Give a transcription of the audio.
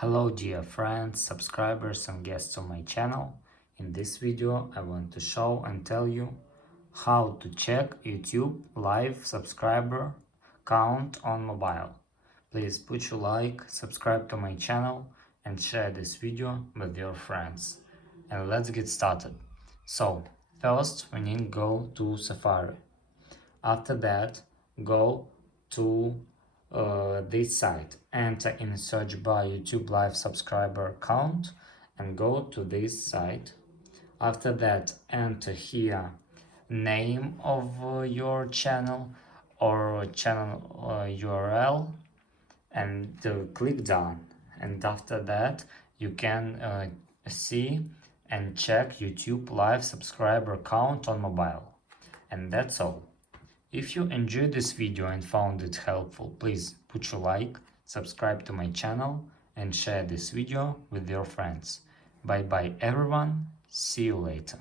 Hello dear friends, subscribers and guests on my channel. In this video I want to show and tell you how to check YouTube live subscriber count on mobile. Please put your like, subscribe to my channel and share this video with your friends. And let's get started. So first we need to go to Safari. After that go to this site, enter in search bar YouTube live subscriber count and go to this site. After that enter here name of your channel or channel URL and click done, and after that you can see and check YouTube live subscriber count on mobile. And that's all. If you enjoyed this video and found it helpful, please put your like, subscribe to my channel and share this video with your friends. Bye bye everyone, see you later.